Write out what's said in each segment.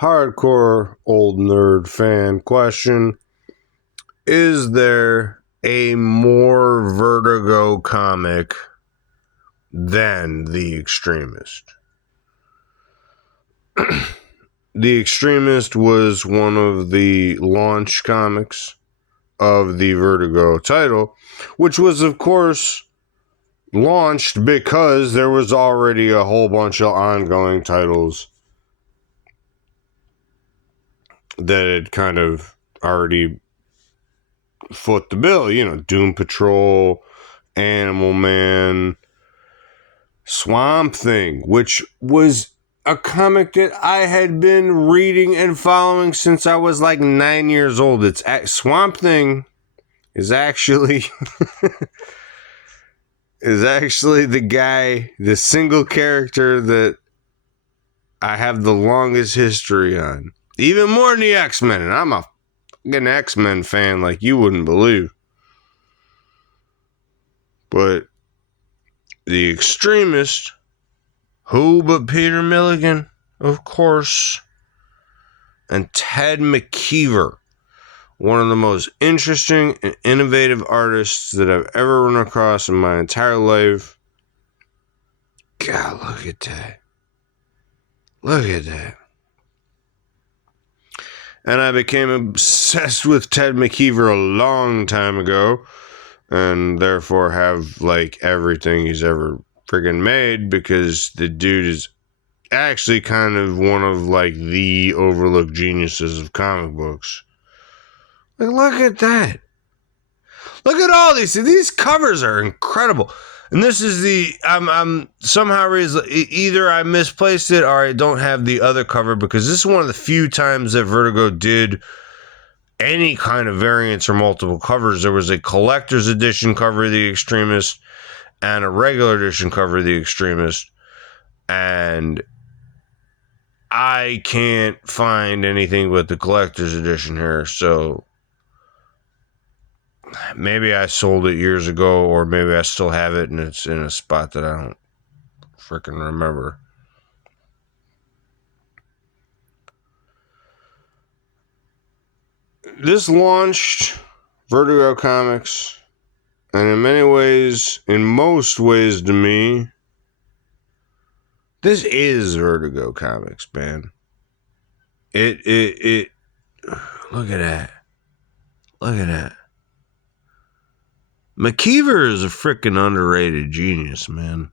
hardcore old nerd fan question. Is there a more Vertigo comic than The Extremist? The Extremist was one of the launch comics of the Vertigo title, which was, of course, launched because there was already a whole bunch of ongoing titles that had kind of already foot the bill. You know, Doom Patrol, Animal Man, Swamp Thing, which was a comic that I had been reading and following since I was like 9 years old. Swamp Thing is actually the guy, the single character that I have the longest history on. Even more than the X-Men, and I'm a fucking X-Men fan like you wouldn't believe. But The Extremist, who but Peter Milligan, of course, and Ted McKeever, one of the most interesting and innovative artists that I've ever run across in my entire life. God, look at that. Look at that. And I became obsessed with Ted McKeever a long time ago, and therefore have like everything he's ever friggin' made, because the dude is actually kind of one of like the overlooked geniuses of comic books. Like, look at that. Look at all these covers are incredible. And this is I'm somehow either I misplaced it or I don't have the other cover, because this is one of the few times that Vertigo did any kind of variants or multiple covers. There was a collector's edition cover of The Extremist and a regular edition cover of The Extremist, and I can't find anything but the collector's edition here, so maybe I sold it years ago, or maybe I still have it and it's in a spot that I don't freaking remember. This launched Vertigo Comics, and in most ways to me, this is Vertigo Comics, man. It look at that. Look at that. McKeever is a freaking underrated genius, man.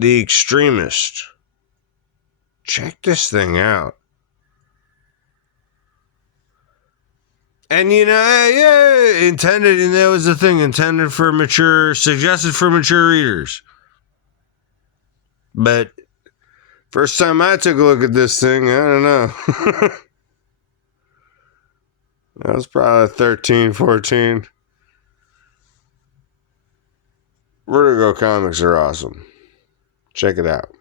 The Extremist. Check this thing out. And intended, and that was the thing, suggested for mature readers. But first time I took a look at this thing, I don't know. I was probably 13, 14. Vertigo comics are awesome. Check it out.